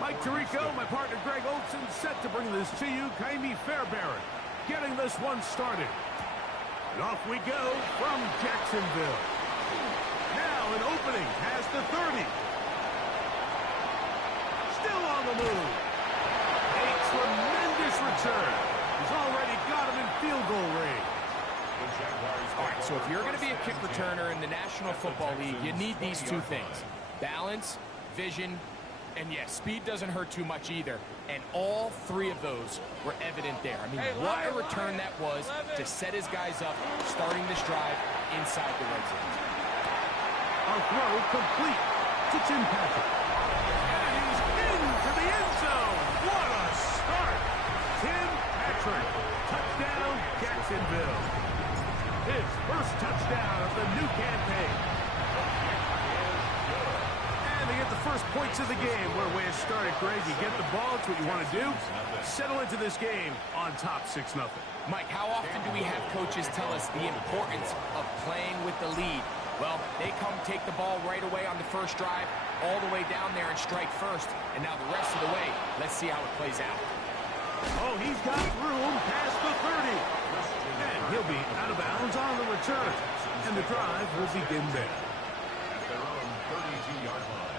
Mike Tirico, my partner Greg Olson, set to bring this to you. Kaimi Fairbairn getting this one started. And off we go from Jacksonville. Now an opening past the 30. Still on the move. A tremendous return. He's already got him in field goal range. All right, so if you're going to be a kick returner in the National Football League, you need these two things. Balance, vision, and yes, speed doesn't hurt too much either. And all three of those were evident there. I mean, what a return that was to set his guys up, starting this drive inside the red zone. A throw complete to Tim Patrick. And he's into the end zone. What a start. Tim Patrick. Touchdown, Jacksonville. His first touchdown of the new campaign. And they get the first points of the game. What a way to start it, Greg. You get the ball. It's what you want to do. Settle into this game on top 6-0. Mike, how often do we have coaches tell us the importance of playing with the lead? Well, they come take the ball right away on the first drive, all the way down there and strike first. And now the rest of the way, let's see how it plays out. Oh, he's got room past the 30. And he'll be out of bounds on the return. And the drive will begin there. At their own 32-yard line.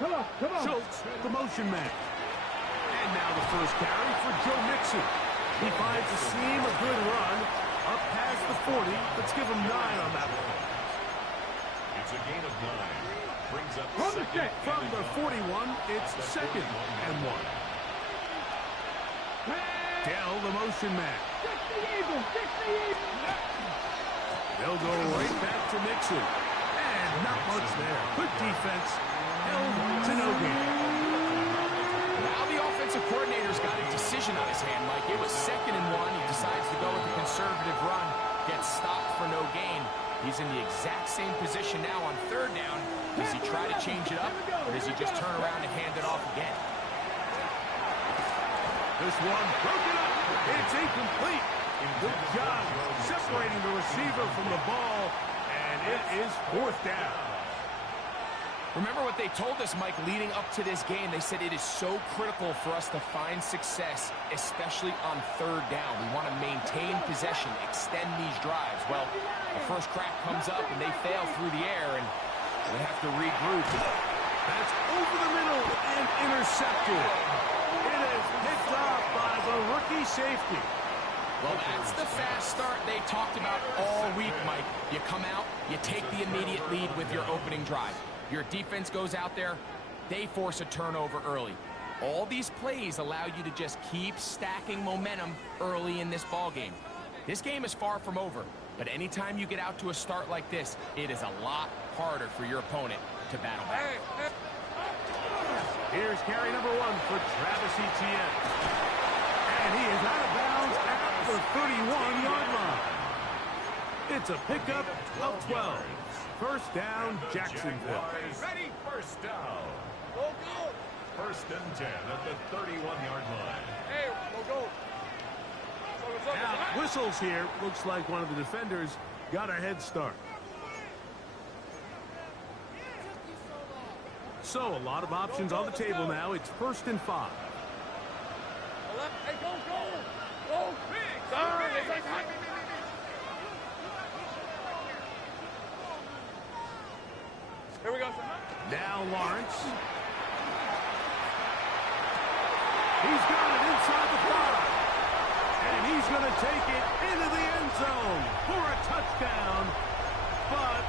Come on. Schultz, the motion man. And now the first carry for Joe Mixon. He finds the seam, a good run, up past the 40. Let's give him 9 on that one. It's a gain of 9. Brings up second. From the 41, it's 2nd and 1. Dell, the motion man. They'll go right back to Mixon. And not much there. Good defense. Held to no gain. Now the offensive coordinator's got a decision on his hand, Mike. It was 2nd and 1. He decides to go with the conservative run. Gets stopped for no gain. He's in the exact same position now on 3rd down. Does he try to change it up, or does he just turn around and hand it off again? This one broken up. It's incomplete. Good job separating the receiver from the ball, and it is 4th down. Remember what they told us, Mike, leading up to this game. They said it is so critical for us to find success, especially on 3rd down. We want to maintain possession, extend these drives. Well, the first crack comes up, and they fail through the air, and they have to regroup. That's over the middle and intercepted. It is picked off by the rookie safety. Well, that's the fast start they talked about all week, Mike. You come out, you take the immediate lead with your opening drive. Your defense goes out there, they force a turnover early. All these plays allow you to just keep stacking momentum early in this ball game. This game is far from over, but anytime you get out to a start like this, it is a lot harder for your opponent to battle back. Here's carry number 1 for Travis Etienne. And he is out of bounds at the 31-yard line. It's a pickup of 12. First down, Jacksonville. Ready, first down. Go, go. 1st and 10 at the 31-yard line. Hey, go, go. Now, whistles here. Looks like one of the defenders got a head start. So, a lot of options on the table now. It's 1st and 5. Hey, go, go. Go, big. Here we go. Now Lawrence. He's got it inside the 5. And he's going to take it into the end zone for a touchdown. But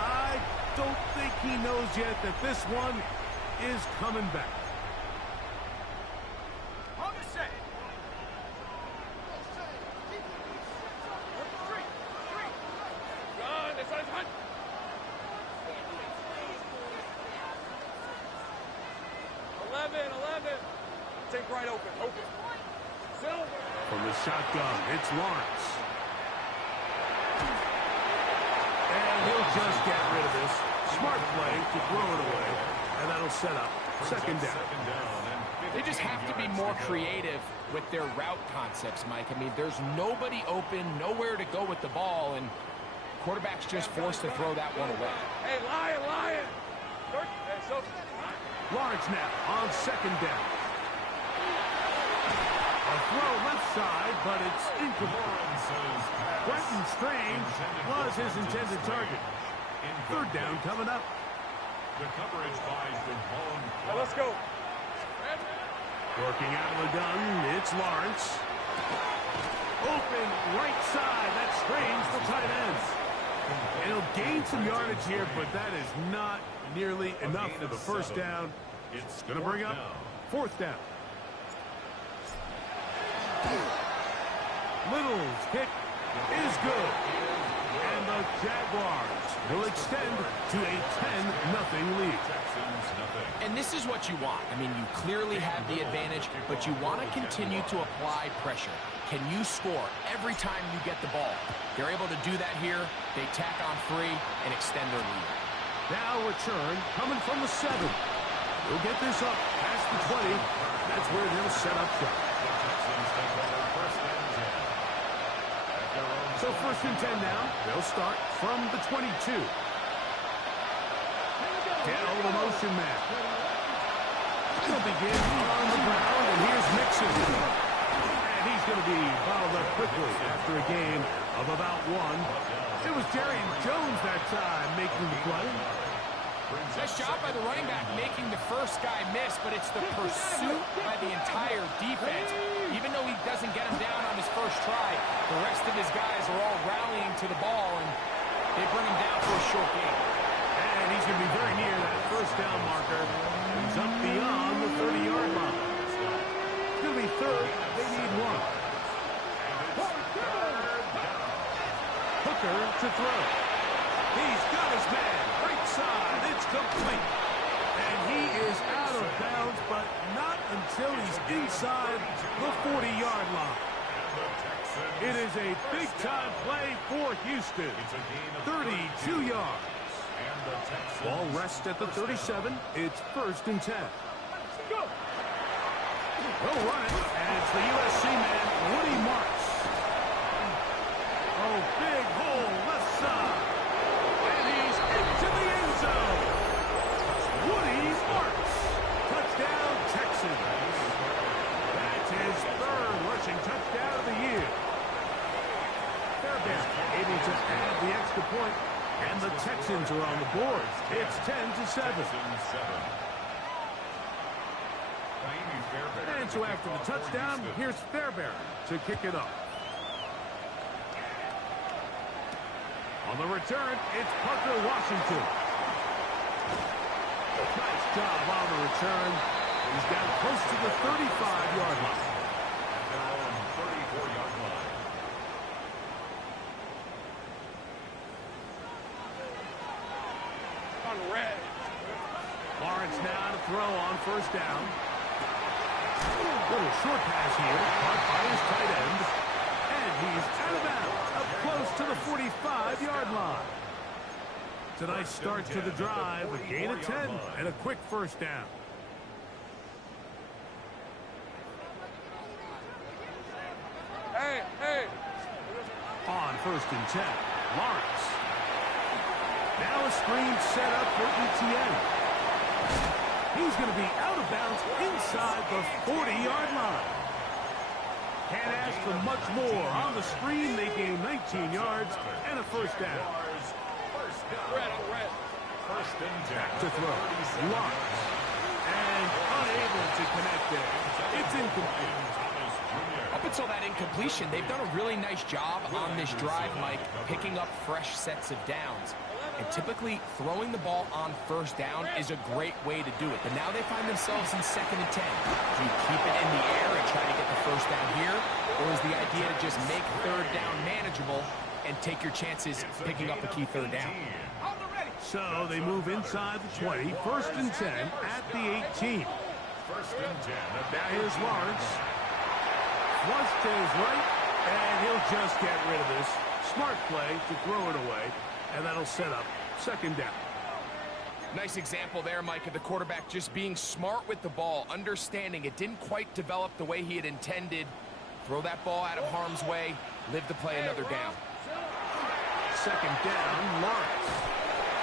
I don't think he knows yet that this one is coming back. On the set. 11. Take right open. Silver. From the shotgun, it's Lawrence. And he'll just get rid of this. Smart play to throw it away. And that'll set up 2nd down. 2nd down and They just have to be more creative with their route concepts, Mike. I mean, there's nobody open, nowhere to go with the ball, and quarterback's just forced to throw that one away. Hey, Lion! Hey, so... Lawrence now on second down. A throw left side, but it's incomplete. Quentin Strange was his intended target. Third down coming up. The coverage by Devon. Hey, let's go. Working out of the gun, it's Lawrence. Open right side. That's Strange, the tight end. And he'll gain some yardage here, but that is not nearly enough for the first down. It's going to bring up fourth down. Little's kick is good. And the Jaguars will extend to a 10-0 lead. And this is what you want. I mean, you clearly have the advantage, but you want to continue to apply pressure. Can you score every time you get the ball? They're able to do that here. They tack on 3 and extend their lead. Now return coming from the 7. He'll get this up past the 20. That's where they'll set up shop. So first and 10 now. They'll start from the 22. Dell, the motion man. He'll begin on the ground, and here's Mixon. And he's going to be bottled up quickly after a game of about 1. It was Jerry Jones that time making the play. Nice job by the running back making the first guy miss, but it's the pursuit by the entire defense. Even though he doesn't get him down on his first try, the rest of his guys are all rallying to the ball, and they bring him down for a short game. And he's going to be very near that first down marker. He's up beyond the 30-yard line. It's going to be third. They need 1. Hooker to throw. He's got his man. Right side. It's complete. And he is out of bounds, but not until he's inside the 40-yard line. It is a big-time play for Houston. 32 yards. Ball rests at the 37. It's first and 10. They'll run it, and it's the USC man, Woody Marks. Oh, big hole left side. And he's into the end zone. Woody Marks. Touchdown, Texans. That's his third rushing touchdown of the year. Fairbairn able to add the extra point, and the Texans are on the board. It's 10-7. And so after the touchdown, here's Fairbairn to kick it off. On the return, it's Parker Washington. Nice job on the return. He's down close to the 35-yard line. Red. Lawrence now to throw on first down. Little short pass here, caught by his tight end. And he's out of bounds, up close to the 45-yard line. It's a nice start to the drive, a gain of 10, and a quick first down. Hey. On first and 10, Lawrence. Now a screen set up for ETN. He's going to be out of bounds inside the 40-yard line. Can't ask for much more. On the screen, they gain 19 yards and a first down. Red. First and 10. Back to throw. Lawrence. And unable to connect there. It's incomplete. Up until that incompletion, they've done a really nice job on this drive, Mike, picking up fresh sets of downs. And typically, throwing the ball on first down is a great way to do it. But now they find themselves in second and 10. Do you keep it in the air and try to get the first down here? Or is the idea to just make third down manageable and take your chances picking up a key third down? So they move inside the 20. First and 10 at the 18. First and 10. Now here's Lawrence. Flush to his right, and he'll just get rid of this. Smart play to throw it away, and that'll set up second down. Nice example there, Mike, of the quarterback just being smart with the ball, understanding it didn't quite develop the way he had intended. Throw that ball out of harm's way, live to play another down. Second down, Lawrence.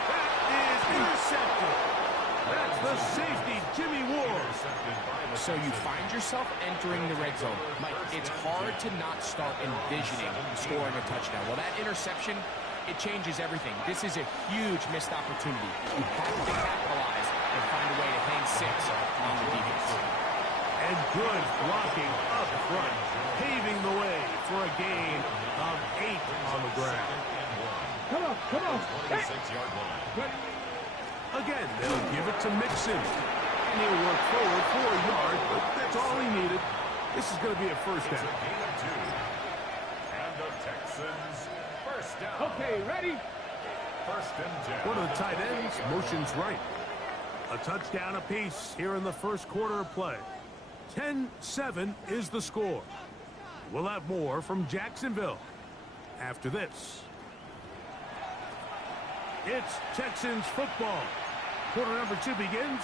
That is intercepted. That's the safety, Jimmy Ward. So you find yourself entering the red zone. Mike, it's hard to not start envisioning scoring a touchdown. Well, that interception, it changes everything. This is a huge missed opportunity. You have to capitalize and find a way to hang 6 on the defense. And good blocking up front, paving the way for a gain of 8 on the ground. Come on, come on. 26-yard line. Again, they'll give it to Mixon. And he'll work forward for a yard, but that's all he needed. This is going to be a first down. Gain of 2. And the Texans first down. Okay, ready? First and 10. One of the tight ends motions right. A touchdown apiece here in the first quarter of play. 10-7 is the score. We'll have more from Jacksonville after this. It's Texans football. Quarter number 2 begins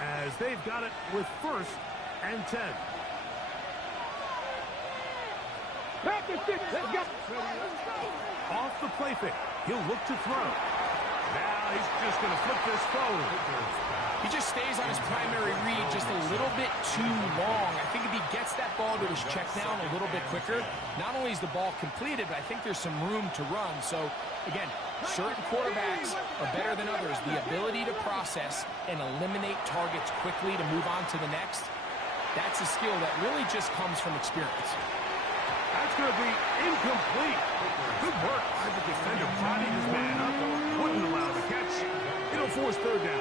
as they've got it with first and 10. Let's go. Off the play fake. He'll look to throw. Now he's just going to flip this forward. He just stays on his primary read just a little bit too long. I think if he gets that ball to his check down a little bit quicker, not only is the ball completed, but I think there's some room to run. So, again, certain quarterbacks are better than others. The ability to process and eliminate targets quickly to move on to the next, that's a skill that really just comes from experience. That's going to be incomplete. Good work by the defender. Prodding his man up. Wouldn't allow the catch. It'll force third down.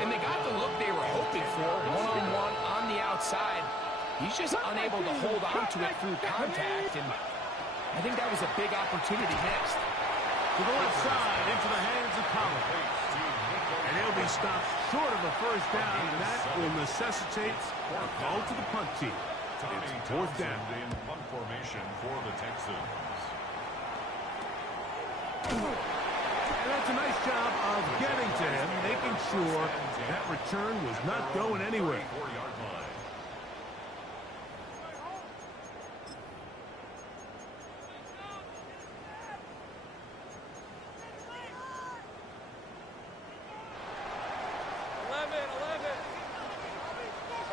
And they got the look they were hoping for, one-on-one on the outside. He's just unable to hold on to it through contact, and I think that was a big opportunity missed. To the left side, into the hands of Collins. And he'll be stopped short of a first down, and that will necessitate a call to the punt team. It's fourth down. In punt formation for the Texans. And that's a nice job of getting to him, making sure that return was not going anywhere. 4-yard line.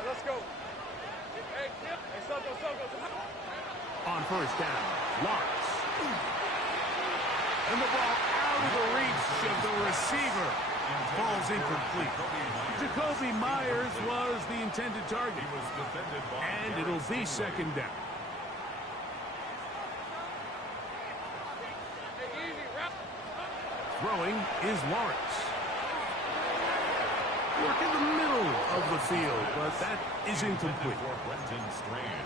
Let's go. Hey, Soto. On first down, Lawrence. And the ball out of the reach of the receiver. Ball's incomplete. Jacoby Myers was the intended target. And it'll be second down. Throwing is Lawrence. Work in the middle of the field, but that is incomplete.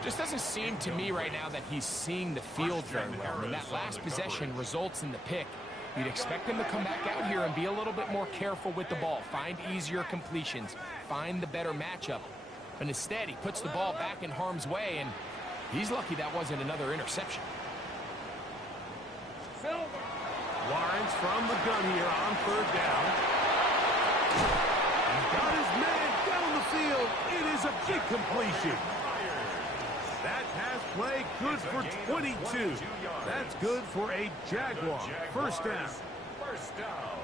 Just doesn't seem to me right now that he's seeing the field very well. I mean, that last possession results in the pick. You'd expect him to come back out here and be a little bit more careful with the ball, find easier completions, find the better matchup. But instead, he puts the ball back in harm's way, and he's lucky that wasn't another interception. Lawrence from the gun here on third down. He's got his man down the field. It is a big completion. That pass play good for 22. That's good for a Jaguar. First down. First down.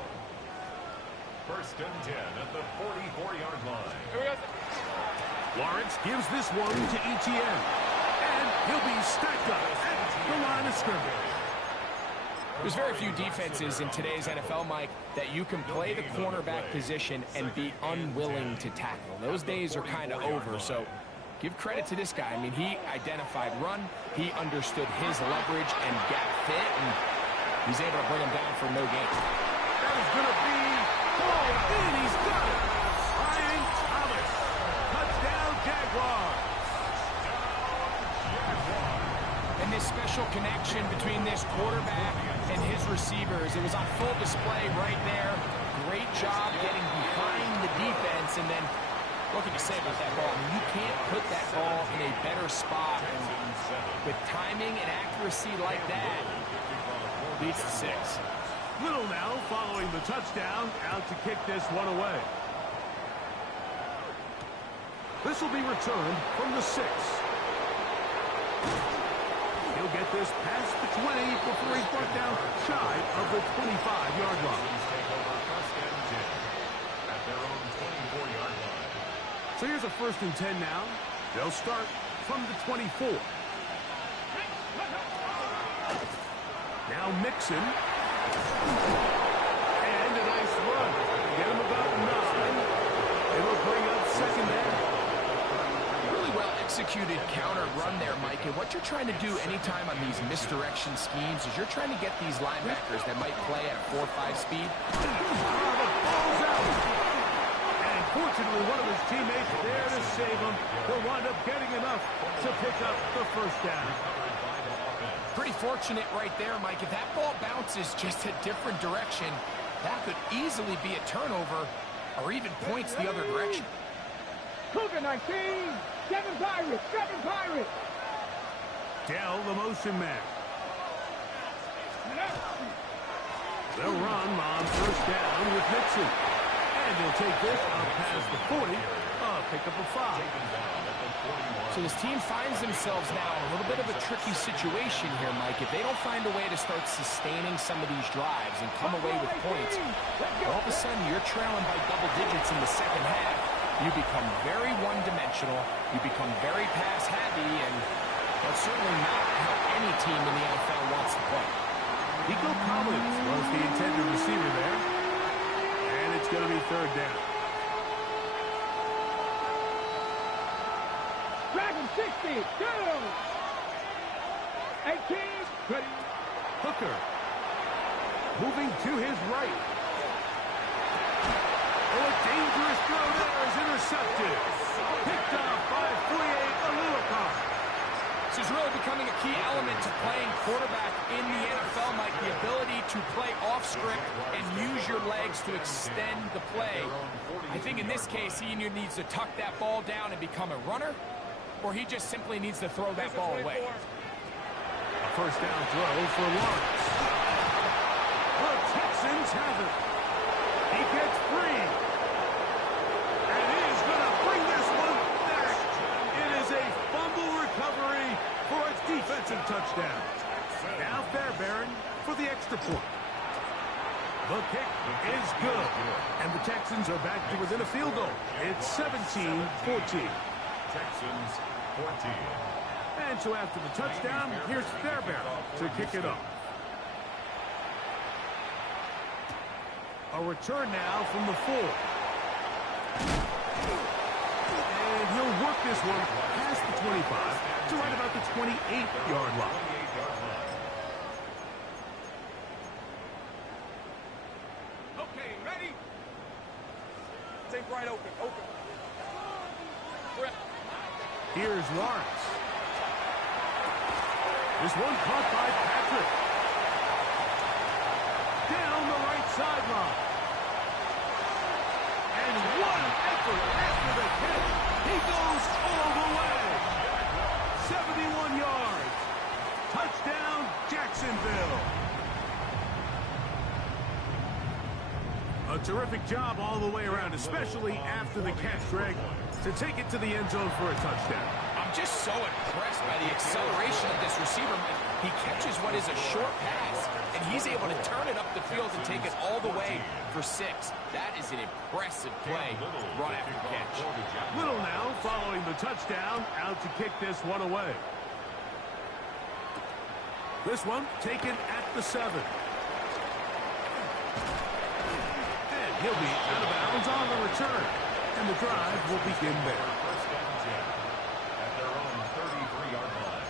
First and 10 at the 44-yard line. Lawrence gives this one to ETN. And he'll be stacked up at the line of scrimmage. There's very few defenses in today's NFL, Mike, that you can play the cornerback position and be unwilling to tackle. Those days are kind of over, so give credit to this guy. I mean, he identified run, he understood his leverage and gap fit, and he's able to bring him down for no gain. That is going to be called in. He's got it. Ryan Thomas. Touchdown, Jaguars. And this special connection between this quarterback and his receivers, it was on full display right there. Great job getting behind the defense, and then what can you say about that ball? I mean, you can't put that ball in a better spot. And with timing and accuracy like that, leads to 6. Little now following the touchdown, out to kick this one away. This will be returned from the 6. He'll get this past the 20 before he's brought down shy of the 25-yard line. At their own 24-yard line. So here's a 1st and 10 now. They'll start from the 24. Now Mixon. And a nice run. Get him about 9. It'll bring up 2nd down. Really well executed counter run there, Mike. And what you're trying to do anytime on these misdirection schemes is you're trying to get these linebackers that might play at a 4-5 speed. The ball's out. And fortunately, one of his teammates there to save him. He'll wind up getting enough to pick up the 1st down. Pretty fortunate right there, Mike. If that ball bounces just a different direction, that could easily be a turnover or even points the other direction. Cougar 19, 7 Pirates, 7 Pirates. Dell, the motion man. They'll run on 1st down with Mixon. And they'll take this up past the 40. Pick up a 5. So this team finds themselves now in a little bit of a tricky situation here, Mike. If they don't find a way to start sustaining some of these drives and come away with points, all of a sudden you're trailing by double digits in the 2nd half. You become very one-dimensional. You become very pass-heavy, and that's certainly not how any team in the NFL wants to play. Nico Collins was the intended receiver there. And it's going to be 3rd down. Dragon 60, go! 18, ready. Hooker. Moving to his right. Oh, a dangerous throw there is intercepted. Picked off by 48 Aluakar. This is really becoming a key element to playing quarterback in the NFL, Mike. The ability to play off script and use your legs to extend the play. I think in this case, he either needs to tuck that ball down and become a runner, or he just simply needs to throw that ball away. A 1st down throw for Lawrence. The Texans have it. He gets free. And he's going to bring this one back. It is a fumble recovery for a defensive touchdown. Now Fairbairn for the extra point. The kick is good. And the Texans are back to within a field goal. It's 17-14. Texans 14. And so after the touchdown, here's Fairbairn to kick it off. A return now from the 4. And he'll work this one past the 25 to right about the 28-yard line. Okay, ready? Take right open, open. Here's Lawrence. This one caught by Patrick. Down the right sideline. And what an effort after the catch. He goes all the way. 71 yards. Touchdown, Jacksonville. A terrific job all the way around, especially after the catch, Greg, to take it to the end zone for a touchdown. I'm just so impressed by the acceleration of this receiver. He catches what is a short pass, and he's able to turn it up the field and take it all the way for 6. That is an impressive play run after catch. Little now following the touchdown, out to kick this one away. This one taken at the 7. And he'll be out of bounds on the return. And the drive will begin there. First down 10 at their own 33-yard line.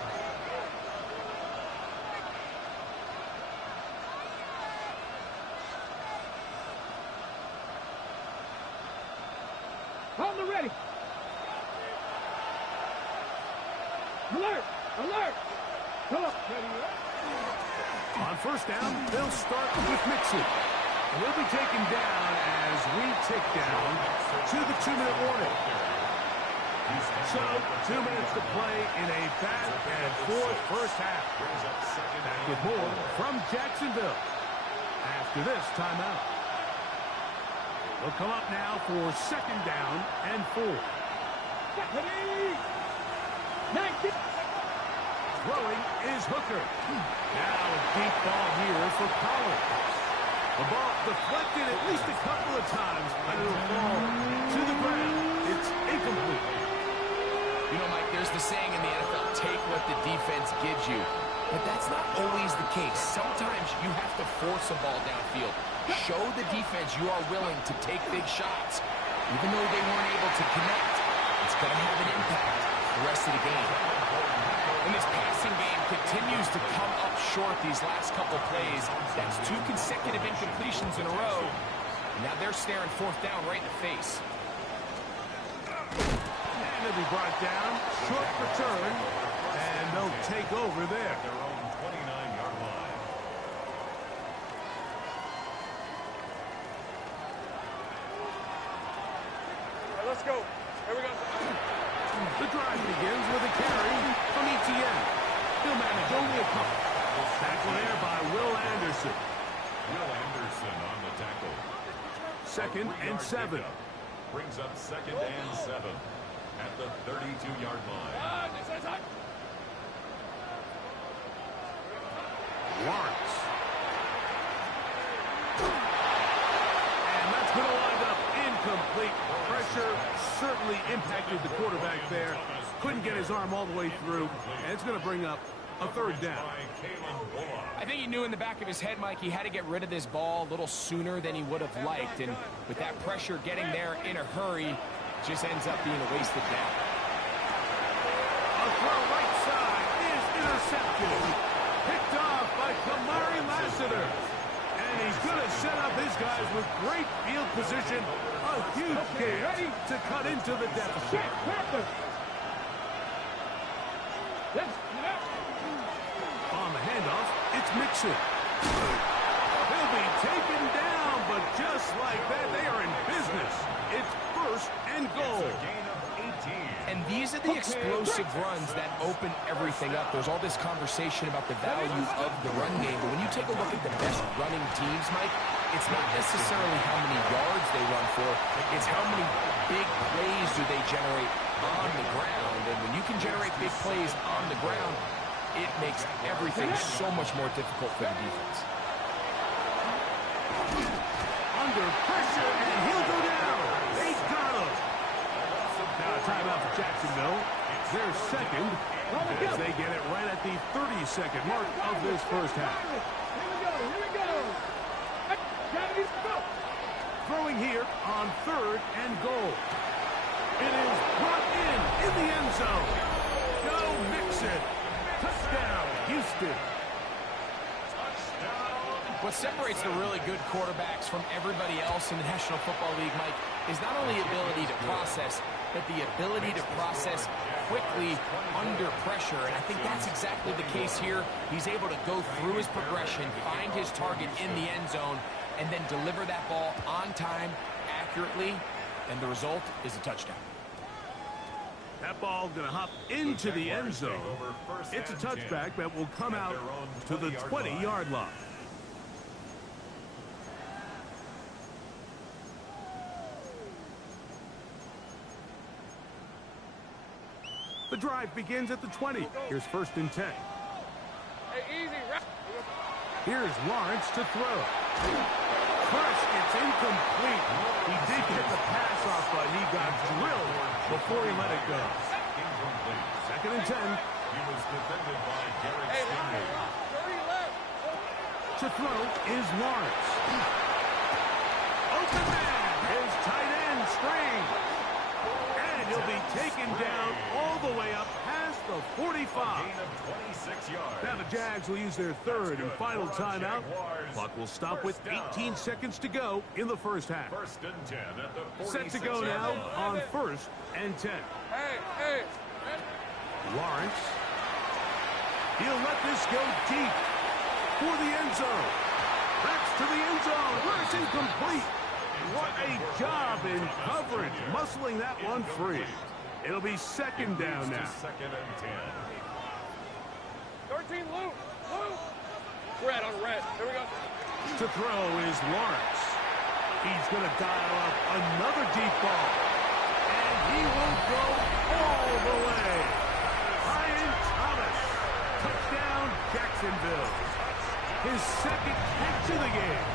On the ready. Alert! Alert! Come up. Ready, On first down, they'll start with Mixon. And he'll be taken down as we tick down to the 2-minute warning. So, 2 minutes to play in a back-and-forth first half. Back with more from Jacksonville. after this timeout. They'll come up now for second down and 4. Throwing is Hooker. Now a deep ball here for Pollard. The ball deflected at least a couple of times, and it'll fall to the ground. It's incomplete. You know, Mike, there's the saying in the NFL, take what the defense gives you. But that's not always the case. Sometimes you have to force a ball downfield. Show the defense you are willing to take big shots. Even though they weren't able to connect, it's going to have an impact the rest of the game. And this passing game continues to come up short these last couple plays. That's 2 consecutive incompletions in a row. Now they're staring 4th down right in the face. And they'll be brought down. Short return. And they'll take over there. Their own 29-yard line. All right, let's go. Here we go. The drive begins with a carry from ETN. He'll manage only a couple. Tackle there by Will Anderson. Will Anderson on the tackle. Second and 7. Brings up second and 7 at the 32-yard line. Lawrence. And that's going to wind up incomplete. Pressure certainly impacted the quarterback there. Couldn't get his arm all the way through. And it's going to bring up a 3rd down. I think he knew in the back of his head, Mike, he had to get rid of this ball a little sooner than he would have liked. And with that pressure getting there in a hurry, just ends up being a wasted down. A throw right side is intercepted. Picked off by Kamari Lassiter. And he's going to set up his guys with great field position. A huge gain to cut into the deficit. On the handoff, it's Mixon. He'll be taken down, but just like that, they are in business. It's 1st and goal. It's a gain of 18. And these are the explosive runs that open everything up. There's all this conversation about the value of the run game, but when you take a look at the best running teams, Mike, it's not necessarily how many yards they run for, it's how many big plays do they generate on the ground. And when you can generate big plays on the ground, it makes everything so much more difficult for the defense. Under pressure, and he'll go down. They got him. Now a timeout for Jacksonville. Their second, as they get it right at the 30-second mark of this first half. Here we go. Throwing here on 3rd and goal. It is brought in the end zone. Go Mixon. Touchdown, Houston. What separates the really good quarterbacks from everybody else in the National Football League, Mike, is not only ability to process, but the ability to process quickly under pressure. And I think that's exactly the case here. He's able to go through his progression, find his target in the end zone, and then deliver that ball on time, accurately, and the result is a touchdown. That ball going to hop into the end zone. It's a touchback that will come out to the 20-yard line. The drive begins at the 20. Here's 1st and 10. Hey, easy. Here's Lawrence to throw. First, it's incomplete. He did get the pass off, but he got drilled before he let it go. Second and 10. He was defended by Garrett Stingley. 30 left. To throw is Lawrence. Open man. His tight end string. And he'll be taken down all the way up past the 45. Gain of 26 yards. Now the Jags will use their 3rd and final timeout. Clock will stop with 18 seconds to go in the first half. 1st and 10 at the 46. Set to go now on 1st and 10. Hey. Lawrence. He'll let this go deep for the end zone. Backs to the end zone where it's incomplete. What a job in coverage, muscling that one free. It'll be second down now. 2nd and 10. 13 loop. Red on red. Here we go. To throw is Lawrence. He's going to dial up another deep ball. And he will go all the way. Ryan Thomas. Touchdown, Jacksonville. His second catch of the game.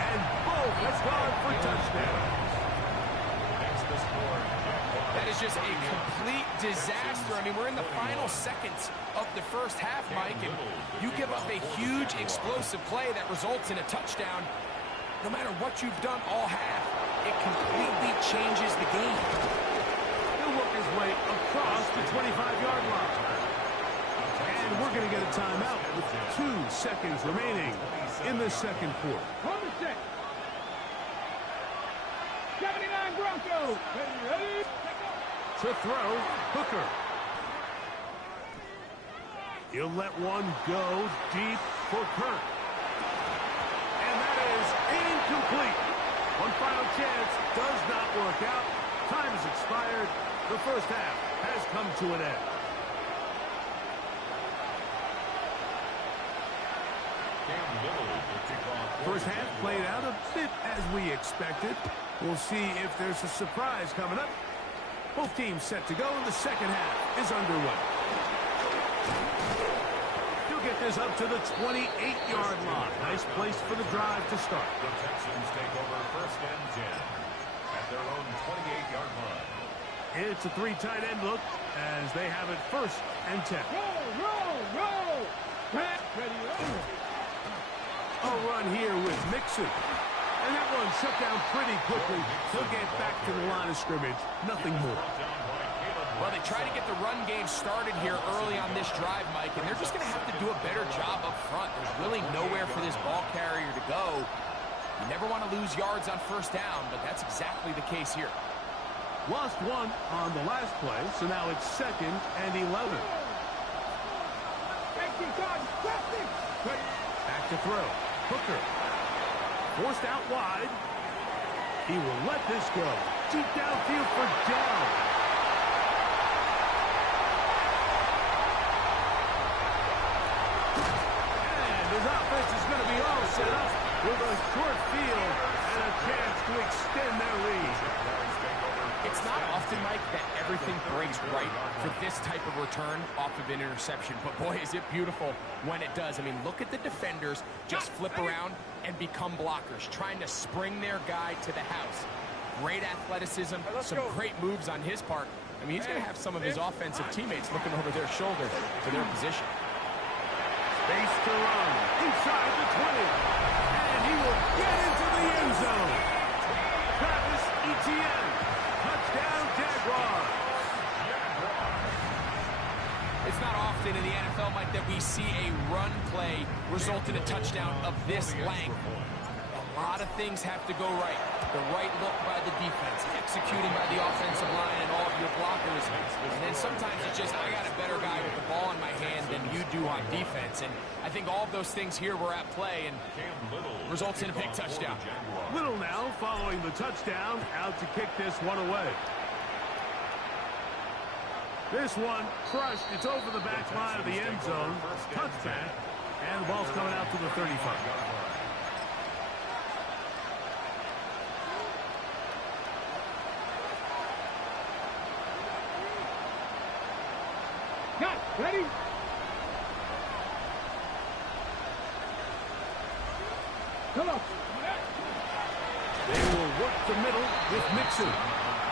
And both have gone for touchdowns. That is just a complete disaster. I mean, we're in the final seconds of the first half, Mike, and you give up a huge explosive play that results in a touchdown. No matter what you've done all half, it completely changes the game. He'll work his way across the 25-yard line. And we're going to get a timeout with 2 seconds remaining in the second quarter. On the set. 79 Broncos. Ready? To throw, Hooker. He'll let one go deep for Kirk. And that is incomplete. One final chance does not work out. Time has expired. The first half has come to an end. First half played out a bit as we expected. We'll see if there's a surprise coming up. Both teams set to go, and the second half is underway. He'll get this up to the 28-yard line. Nice place for the drive to start. The Texans take over first and 10 at their own 28-yard line. It's a 3 tight end look as they have it first and 10. Roll. Ready, roll. A run here with Mixon. And that one shut down pretty quickly. He'll get back to the line of scrimmage. Nothing more. Well, they try to get the run game started here early on this drive, Mike, and they're just going to have to do a better job up front. There's really nowhere for this ball carrier to go. You never want to lose yards on first down, but that's exactly the case here. Lost one on the last play, so now it's 2nd and 11. Back to throw. Hooker. Forced out wide. He will let this go. Deep downfield for down. And his offense is going to be all set up with a short field and a chance to extend their lead. It's not often, Mike, that everything breaks right for this type of return off of an interception. But, boy, is it beautiful when it does. I mean, look at the defenders just flip around and become blockers, trying to spring their guy to the house. Great athleticism, some great moves on his part. I mean, he's going to have some of his offensive teammates looking over their shoulder for their position. Space to run inside the 20. And he will get into the end zone. Travis Etienne. Touchdown, Jaguars. It's not often in the NFL, Mike, that we see a run play result in a touchdown of this length. A lot of things have to go right. The right look by the defense, executing by the offensive line and all of your blockers. And then sometimes it's just, I got a better guy with the ball in my hand than you do on defense. And I think all of those things here were at play and results in a big touchdown. Little now following the touchdown, out to kick this one away. This one crushed. It's over the back line of the end zone. Touchback. And the ball's coming out to the 35. Got ready. Come on. They will work the middle with Mixon.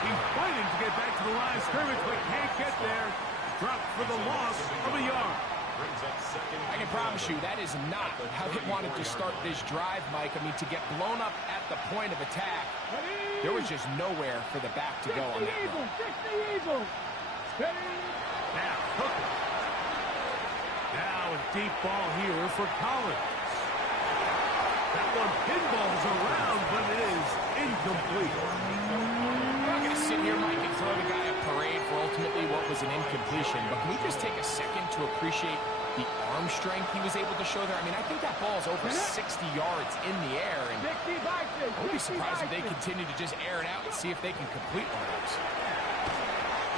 He's fighting to get back to the line of scrimmage, but can't get there. Dropped for the loss of a yard. I can promise you that is not how they wanted to start this drive, Mike. I mean, to get blown up at the point of attack, there was just nowhere for the back to go on that run. Now, Hooker. Now a deep ball here for Collins. That one pinballs around, but it is incomplete. I'm not going to sit here, Mike, and throw the guy a parade for ultimately what was an incompletion, but can we just take a second to appreciate the arm strength he was able to show there? I mean, I think that ball is over 60 yards in the air, and I would be surprised if they continue to just air it out and see if they can complete one of those.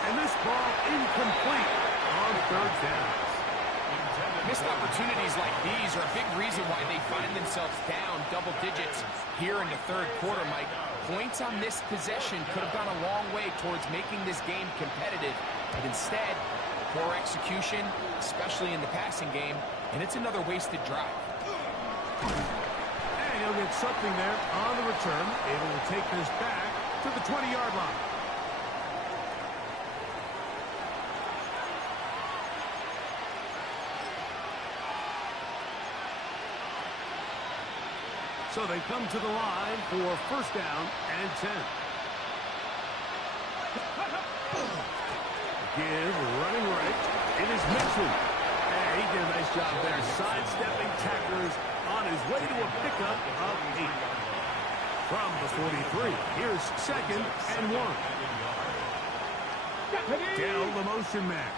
And this ball incomplete on third down. Intended Missed opportunities like these are a big reason why they find themselves down double digits here in the third quarter, Mike. Points on this possession could have gone a long way towards making this game competitive, but instead, poor execution, especially in the passing game, and it's another wasted drive. And he'll get something there on the return, able to take this back to the 20-yard line. So they come to the line for first down and 10. Give, running right. It is Mitchell. And he did a nice job there, sidestepping tacklers on his way to a pickup of 8. From the 43, here's second and 1. Dell, the motion man.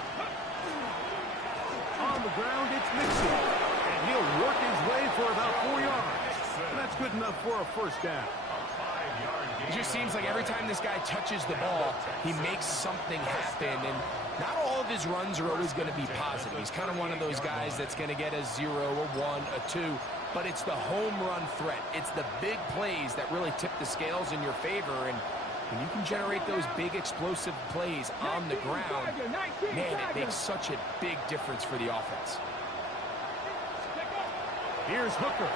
On the ground, it's Mixon. And he'll work his way for about 4 yards. And that's good enough for a first down. It just seems like every time this guy touches the ball, he makes something happen. And not all of his runs are always going to be positive. He's kind of one of those guys that's going to get a 0, a 1, a 2. But it's the home run threat. It's the big plays that really tip the scales in your favor. And when you can generate those big explosive plays on the ground, man, it makes such a big difference for the offense. Here's Hooker.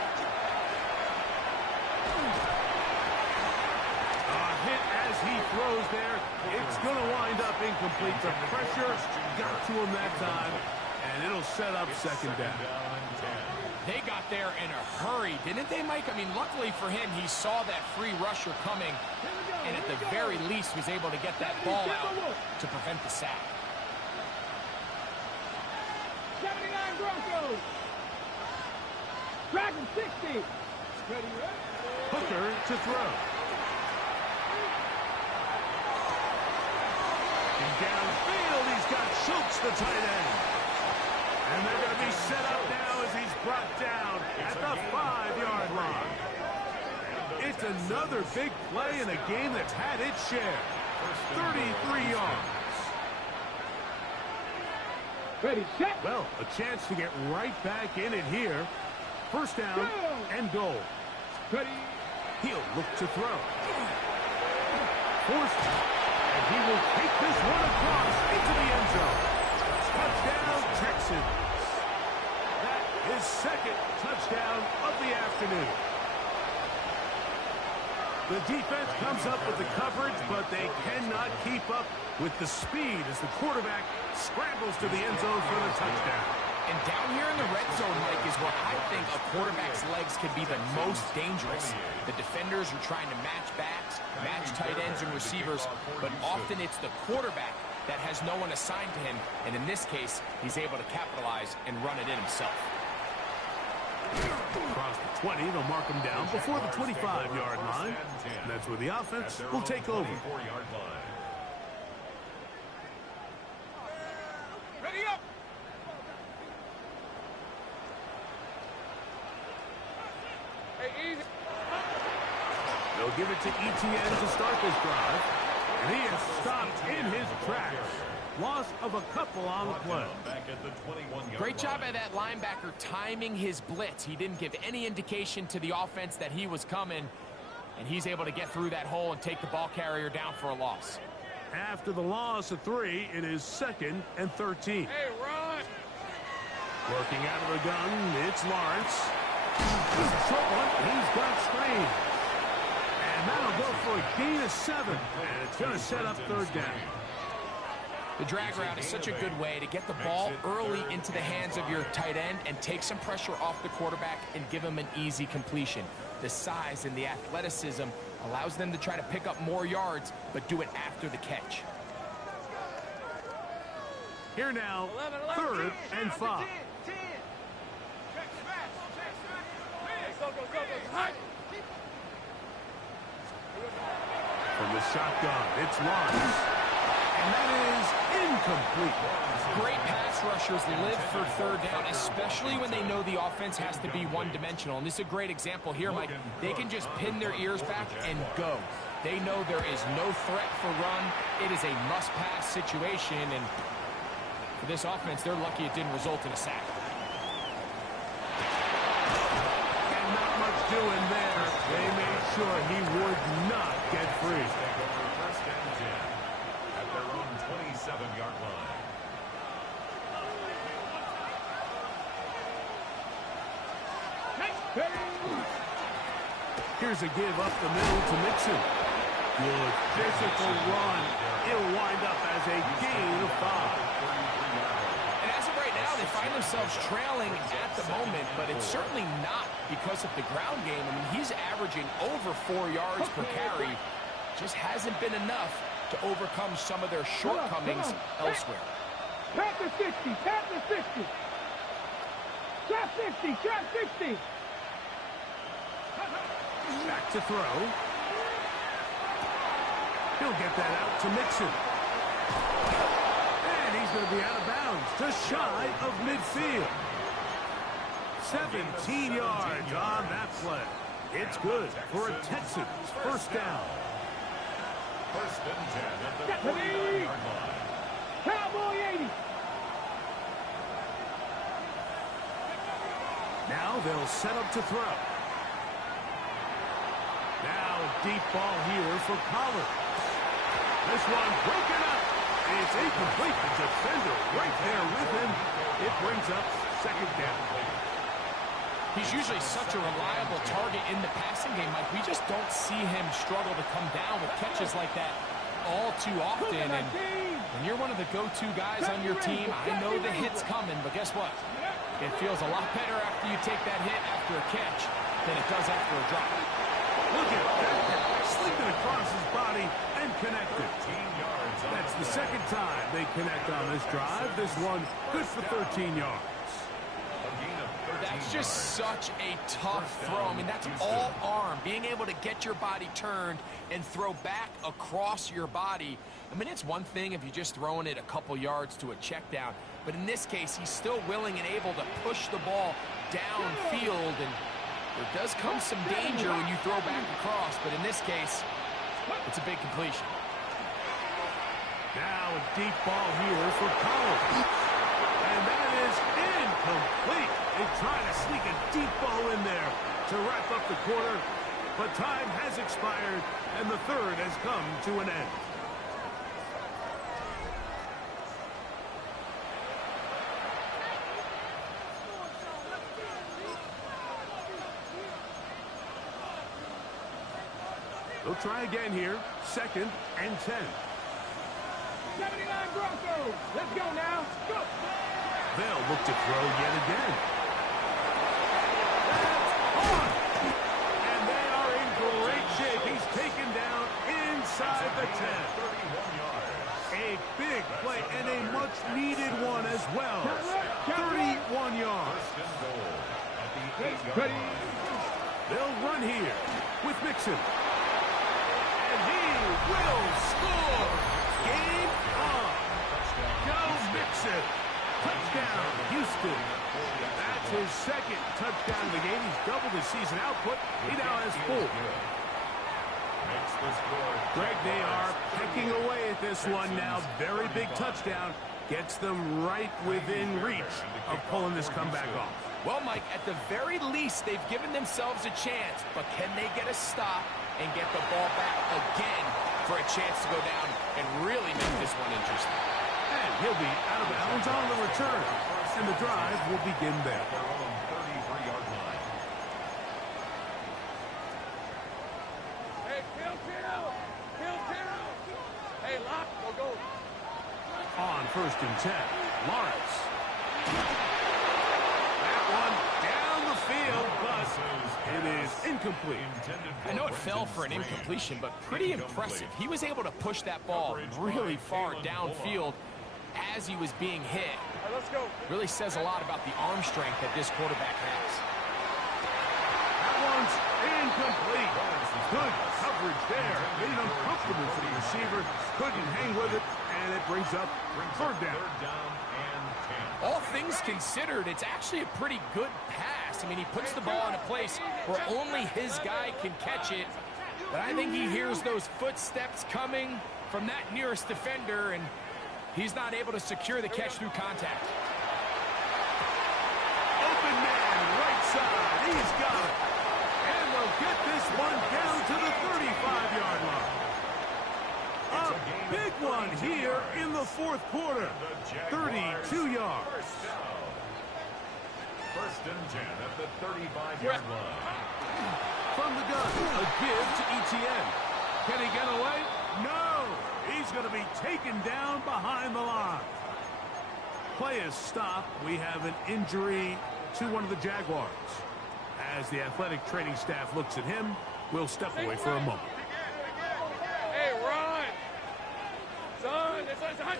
Hit as he throws there. It's going to wind up incomplete. The pressure got to him that time, and it'll set up second down. They got there in a hurry, didn't they, Mike? I mean, luckily for him, he saw that free rusher coming, and at the very least was able to get that ball out to prevent the sack. 79 Broncos. Dragon 60. Ready, ready. Hooker to throw. And downfield, he's got Schultz, the tight end. And they're going to be set up now as he's brought down at the 5-yard line. It's another big play in a game that's had its share. 33 yards. Ready, set. Well, a chance to get right back in it here. First down and goal. Ready. He'll look to throw. Forced. And he will take this one across into the end zone. Touchdown, Texans. That is second touchdown of the afternoon. The defense comes up with the coverage, but they cannot keep up with the speed as the quarterback scrambles to the end zone for the touchdown. And down here in the red zone, Mike, is where I think a quarterback's legs can be the most dangerous. The defenders are trying to match backs, match tight ends and receivers, but often it's the quarterback that has no one assigned to him, and in this case, he's able to capitalize and run it in himself. Across the 20, they'll mark him down before the 25-yard line. And that's where the offense will take over. Ready up. Hey, easy. They'll give it to Etienne to start this drive. And he is stopped in his tracks. Loss of a couple on the play. Great job by that linebacker timing his blitz. He didn't give any indication to the offense that he was coming, and he's able to get through that hole and take the ball carrier down for a loss. After the loss of 3, it is second and 13. Hey, run. Working out of the gun, it's Lawrence. This is a short one. He's got screen. And that'll go for a gain of 7. And it's going to set up third down. The drag route is such a good way to get the ball early into the hands of your tight end and take some pressure off the quarterback and give him an easy completion. The size and the athleticism allows them to try to pick up more yards, but do it after the catch. Here now, 3rd and 5. From the shotgun, it's Lawrence. And that is incomplete. Great pass rushers live for third down, especially when they know the offense has to be one-dimensional. And this is a great example here, Mike. They can just pin their ears back and go. They know there is no threat for run. It is a must-pass situation. And for this offense, they're lucky it didn't result in a sack. doing there? They made sure he would not get free. Take over first and 10 at their own 27-yard line. Here's a give up the middle to Mixon. Good physical run. It'll wind up as a gain of 5. And as of right now, they find themselves trailing at the moment, but it's certainly not because of the ground game. I mean, he's averaging over 4 yards per carry. Just hasn't been enough to overcome some of their shortcomings elsewhere. Tap the 60, tap the 60. Trap 60, trap 60. Back to throw. He'll get that out to Mixon. And he's going to be out of bounds, just shy of midfield. 17 yards on that play. It's good for a Texans first down. First and 10 at the 49-yard line. Cowboy 80. Now they'll set up to throw. Now a deep ball here for Pollard. This one broken up. It's incomplete. The defender right there with him. It brings up second down. He's usually such a reliable target in the passing game, Mike. We just don't see him struggle to come down with catches like that all too often. And when you're one of the go-to guys on your team, I know the hit's coming, but guess what? It feels a lot better after you take that hit after a catch than it does after a drop. Look at that. Slipping across his body and connected. 13 yards. That's the second time they connect on this drive. This one good for 13 yards. That's just such a tough throw. I mean, that's all arm. Being able to get your body turned and throw back across your body. I mean, it's one thing if you're just throwing it a couple yards to a check down. But in this case, he's still willing and able to push the ball downfield. And there does come some danger when you throw back across. But in this case, it's a big completion. Now a deep ball here for Pollard. And that is incomplete. They try to sneak a deep ball in there to wrap up the quarter. But time has expired, and the third has come to an end. They'll try again here. Second and 10. 79 Broncos. Let's go now. Go. They'll look to throw yet again. That's on. And they are in great shape. He's taken down inside the 10. 31 yards. A big play and a much-needed one as well. 31 yards. First and goal at the 8-yard line. They'll run here with Mixon. And he will score. Game on. Go Mixon. Touchdown, Houston. That's his second touchdown of the game. He's doubled his season output. He now has 4. Greg, they are pecking away at this one now. Very big touchdown. Gets them right within reach of pulling this comeback off. Well, Mike, at the very least, they've given themselves a chance. But can they get a stop and get the ball back again for a chance to go down and really make this one interesting? And he'll be out of bounds on the return. And the drive will begin there. Their own 33-yard line. Hey, kill. Hey, lock, go. On first and 10, Lawrence. That one down the field, but it is incomplete. I know it fell for an incompletion, but pretty impressive. He was able to push that ball really far downfield as he was being hit. Right, let's go. Really says a lot about the arm strength that this quarterback has. That one's incomplete. Good coverage there. Made it uncomfortable for the receiver. Couldn't hang with it, and it brings up third down. All things considered, it's actually a pretty good pass. I mean, he puts the ball in a place where only his guy can catch it. But I think he hears those footsteps coming from that nearest defender, and he's not able to secure the catch through contact. Open man, right side. He's got it. And one down to the 35-yard line. A big one here in the fourth quarter. 32 yards. First and 10 at the 35-yard line. From the gun, a give to Etienne. Can he get away? No! He's going to be taken down behind the line. Play is stopped. We have an injury to one of the Jaguars. As the athletic training staff looks at him, we'll step away for a moment. Hey, run! Son, son.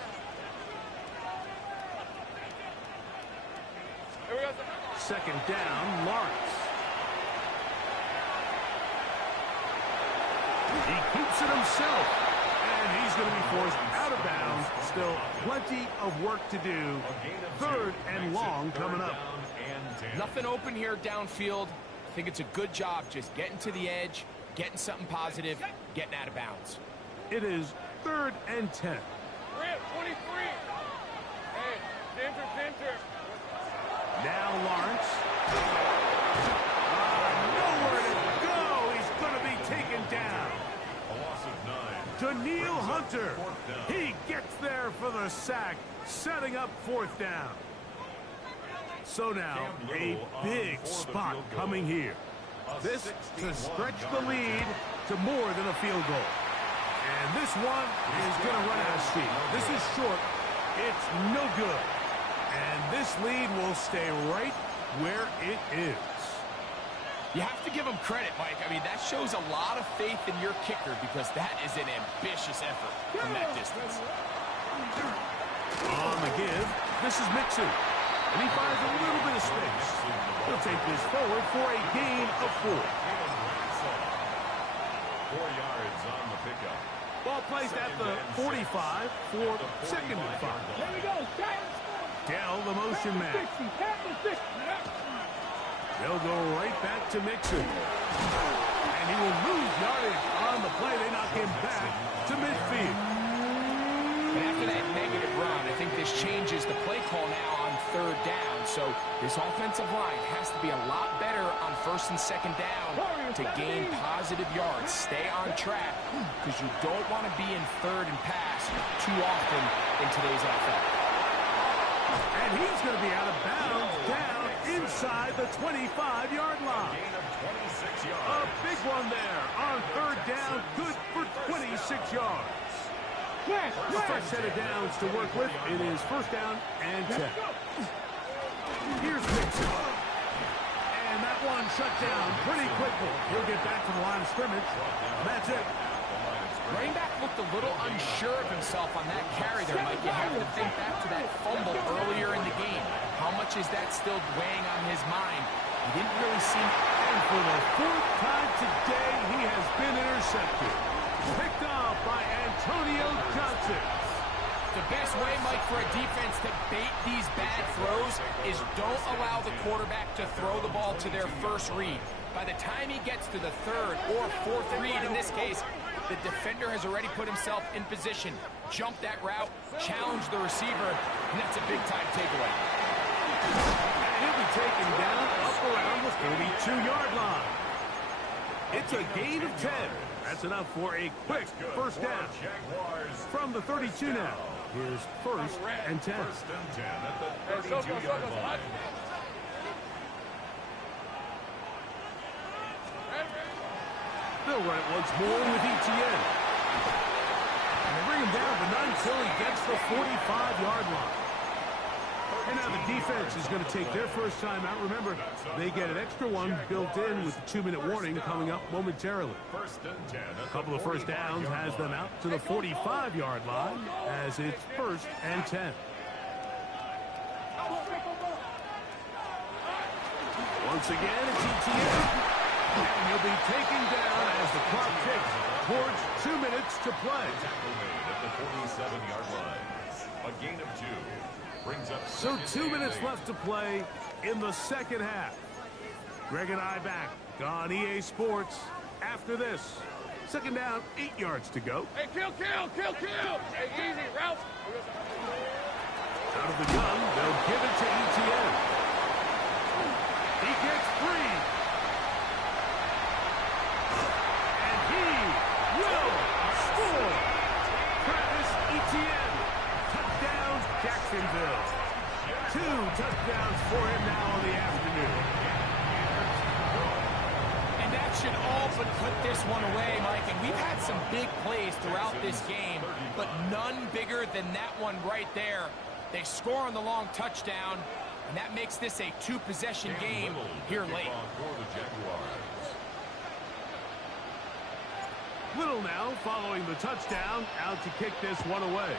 Here we go. Second down, Lawrence. He keeps it himself, and he's going to be forced out of bounds. Still plenty of work to do. Third and long coming up. Nothing open here downfield. I think it's a good job just getting to the edge, getting something positive, getting out of bounds. It is third and 10. We're at 23. Hey, center. Now Lawrence. Nowhere to go. He's going to be taken down. A loss of 9. Daniil Hunter. He gets there for the sack, setting up fourth down. So now, a big spot coming here. This to stretch the lead to more than a field goal. And this one is going to run out of steam. This is short. It's no good. And this lead will stay right where it is. You have to give him credit, Mike. I mean, that shows a lot of faith in your kicker because that is an ambitious effort from that distance. On the give, this is Mixon. And he finds a little bit of space. He'll take this forward for a gain of 4. 4 yards on the pickup. Ball placed at the 45 for second and 5. There we go. Dell, the motion man. 60. Tap the 60. They'll go right back to Mixon. And he will lose yardage on the play. They knock him back to midfield. And after that negative run, I think this changes the play call now on third down. So this offensive line has to be a lot better on first and second down to gain positive yards. Stay on track because you don't want to be in third and pass too often in today's NFL. And he's going to be out of bounds down inside the 25-yard line. Gain of 26 A yards. big one there on third down. Good for 26 yards. The first set of downs to work with. It is first down and 10. Here's Mixon. And that one shut down pretty quickly. He'll get back to the line of scrimmage. That's it. Running back looked a little unsure of himself on that carry there, Mike. You have to think back to that fumble earlier in the game. How much is that still weighing on his mind? He didn't really seem... And for the fourth time today, he has been intercepted. Picked off by Antonio Johnson. The best way, Mike, for a defense to bait these bad throws is don't allow the quarterback to throw the ball to their first read. By the time he gets to the third or fourth read, in this case, the defender has already put himself in position, jumped that route, challenged the receiver, and that's a big-time takeaway. And he'll be taken down up around the 42-yard line. It's a gain of 10. That's enough for a quick first down. From the 32 now. Here's first and 10. First and 10 at the 32-yard line. They'll run it once more with Etienne. And they bring him down, but not until he gets the 45-yard line. And now the defense is going to take their first time out. Remember, they get an extra one built in with the 2-minute warning coming up momentarily. First and 10 at A couple of first downs has them out to the 45-yard line as it's first and 10. Once again, it's Etienne. And he'll be taken down as the clock ticks towards 2 minutes to play. Tackle made at the 47-yard line. A gain of 2. Brings up So 2 minutes left to play in the second half. Greg and I back on EA Sports after this. Second down, 8 yards to go. Hey, kill. Hey, easy, Ralph. Out of the gun, they'll give it to Etienne. He gets 3. Jacksonville. 2 touchdowns for him now on the afternoon. And that should all but put this one away, Mike. And we've had some big plays throughout this game, but none bigger than that one right there. They score on the long touchdown, and that makes this a 2-possession game here late. Little now following the touchdown, out to kick this one away.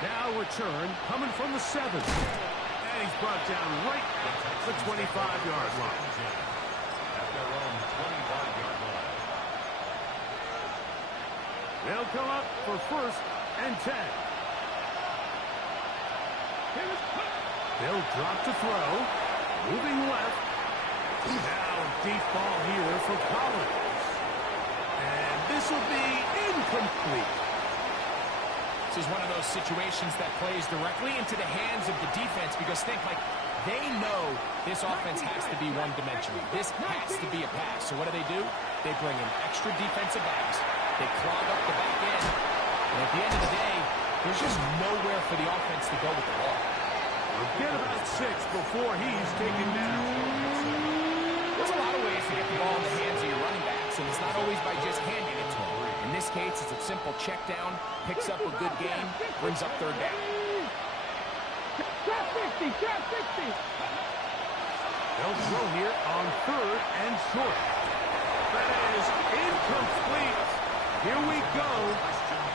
Now return coming from the 7. And he's brought down right at the 25-yard line. At their own 25-yard line. They'll come up for 1st and 10. They'll drop to throw. Moving left. Now deep ball here for Collins. And this will be incomplete. This is one of those situations that plays directly into the hands of the defense because think, like, they know this offense has to be one-dimensional. This has to be a pass. So what do? They bring in extra defensive backs. They clog up the back end. And at the end of the day, there's just nowhere for the offense to go with the ball. We'll get about 6 before he's taken down. There's a lot of ways to get the ball in the hands of your running backs, and it's not always by just handing it to them. In this case, it's a simple check down, picks up a good game, brings up 3rd down. Trap 50, trap 50. They'll throw here on 3rd and short. That is incomplete. Here we go.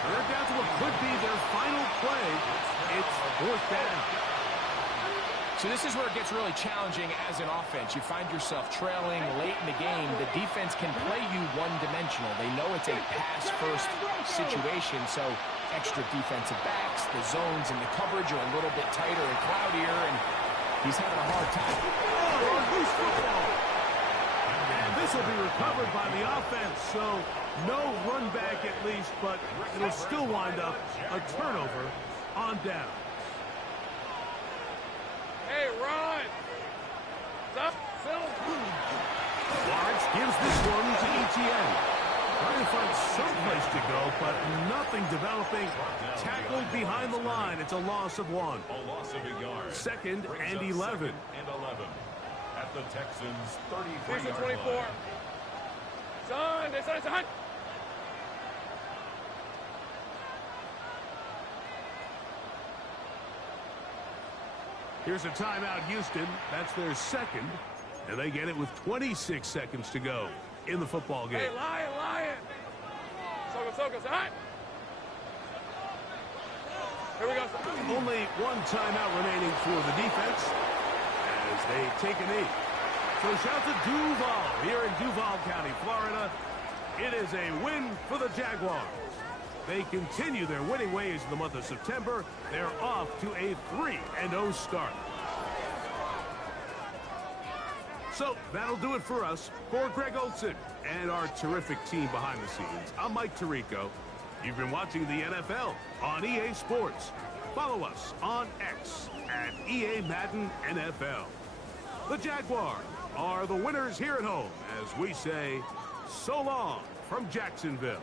They're down to what could be their final play. It's 4th down. So this is where it gets really challenging as an offense. You find yourself trailing late in the game. The defense can play you one-dimensional. They know it's a pass-first situation, so extra defensive backs, the zones and the coverage are a little bit tighter and cloudier, and he's having a hard time. Oh, loose football. And this will be recovered by the offense, so no run back at least, but it'll still wind up a turnover on down. Hey, run! Stop! Lawrence gives this one to ETN. Trying to find some place to go, but nothing developing. Tackled behind the line. It's a loss of 1. A loss of a yard. 2nd and 11. 2nd and 11. At the Texans' 33-yard 24. line. Son! Here's a timeout, Houston. That's their 2nd, and they get it with 26 seconds to go in the football game. Hey, lion! Soka, son! Here we go, son. Only 1 timeout remaining for the defense as they take a knee. So shout to Duval here in Duval County, Florida. It is a win for the Jaguars. They continue their winning ways in the month of September. They're off to a 3-0 start. So that'll do it for us. For Greg Olson and our terrific team behind the scenes, I'm Mike Tirico. You've been watching the NFL on EA Sports. Follow us on X at EA Madden NFL. The Jaguars are the winners here at home as we say so long from Jacksonville.